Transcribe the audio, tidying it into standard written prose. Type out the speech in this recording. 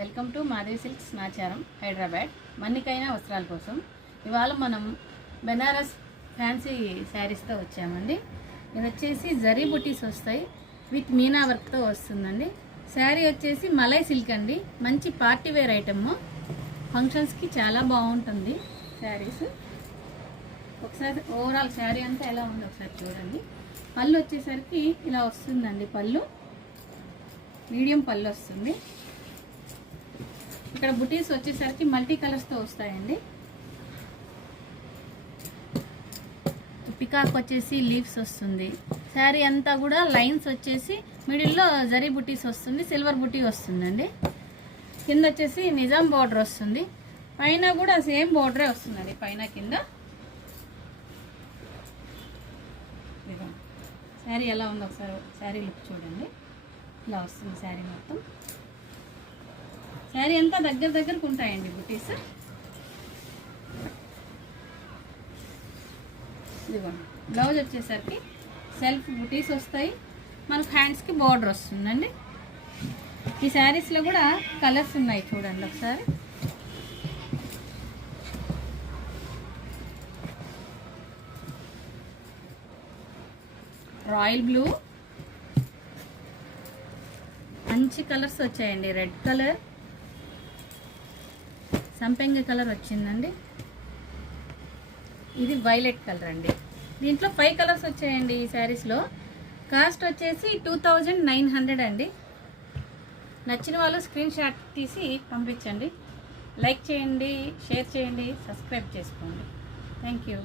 Welcome to Madhavi silks Nacharam Hyderabad. మన్నికైన వస్త్రాల కోసం ఇవాళ మనం బెనారస్ ఫ్యాన్సీ శారీస్తో వచ్చామండి. ఇది వచ్చేసి జరీ బుటీస్ వస్తాయి, విత్ మీనా వర్క్తో వస్తుందండి. శారీ వచ్చేసి మలై సిల్క్ అండి. మంచి పార్టీ వేర్ ఐటమ్, ఫంక్షన్స్కి చాలా బాగుంటుంది శారీస్. ఒకసారి ఓవరాల్ శారీ అంతా ఎలా ఉందో ఒకసారి చూడండి. పళ్ళు వచ్చేసరికి ఇలా వస్తుందండి. పళ్ళు మీడియం పళ్ళు వస్తుంది. ఇక్కడ బుటీస్ వచ్చేసరికి మల్టీ కలర్స్తో వస్తాయండి. పికాక్ వచ్చేసి లీవ్స్ వస్తుంది. శారీ అంతా కూడా లైన్స్ వచ్చేసి మిడిల్లో జరీ బుటీస్ వస్తుంది, సిల్వర్ బుటీ వస్తుందండి. కింద వచ్చేసి నిజాం బార్డర్ వస్తుంది, పైన కూడా సేమ్ బార్డరే వస్తుందండి. పైన కింద శారీ ఎలా ఉందో ఒకసారి శారీ లుక్ చూడండి. ఇలా వస్తుంది శారీ మొత్తం. శారీ అంతా దగ్గరకు ఉంటాయండి బుటీస్. ఇదిగోండి, బ్లౌజ్ వచ్చేసరికి సెల్ఫ్ బుటీస్ వస్తాయి. మనకు హ్యాండ్స్కి బార్డర్ వస్తుందండి. ఈ శారీస్లో కూడా కలర్స్ ఉన్నాయి చూడండి ఒకసారి. రాయల్ బ్లూ, మంచి కలర్స్ వచ్చాయండి. రెడ్ కలర్, సంపెంగ కలర్ వచ్చిందండి. ఇది వైలెట్ కలర్ అండి. దీంట్లో 5 కలర్స్ వచ్చాయండి ఈ శారీస్లో. కాస్ట్ వచ్చేసి 2900 అండి. నచ్చిన వాళ్ళు స్క్రీన్ షాట్ తీసి పంపించండి. లైక్ చేయండి, షేర్ చేయండి, సబ్స్క్రైబ్ చేసుకోండి. Thank you.